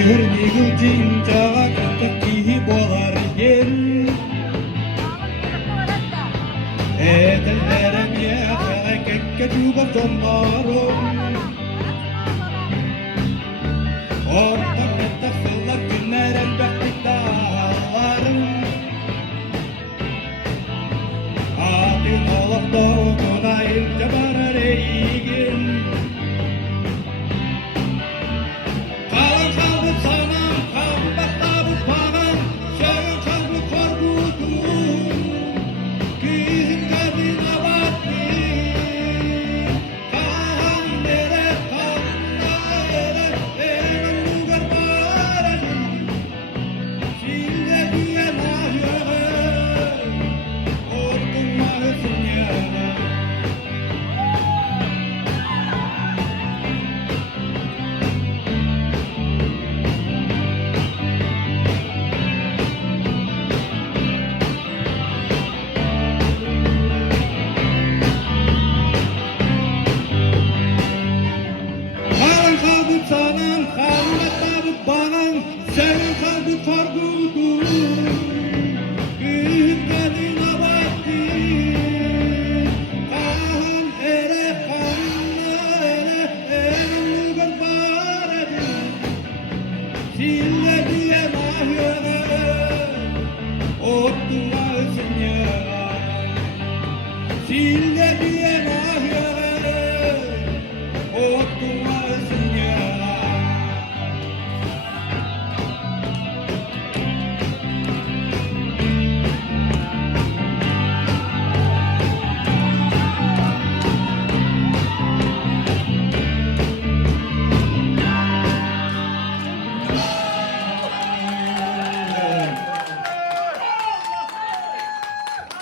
bir yıldın cağaktaki bolar yen Edellerem ya kekke cubab zonlarım Ortak ortak sıllar günlerim beklik dağlarım Adil olak doğduğuna ilce barar eygin Kalan kalbim sanam, kalbakta bu param Şöyle kalbim korkudum Kızın kalbine baktım Kahan nere, kahan nere Enem lugar barajım Şimdi güye mahyum Orkun mahüsün yana Kalan kalbim sanam, kalbakta bu bağım Senin kalbin korkudum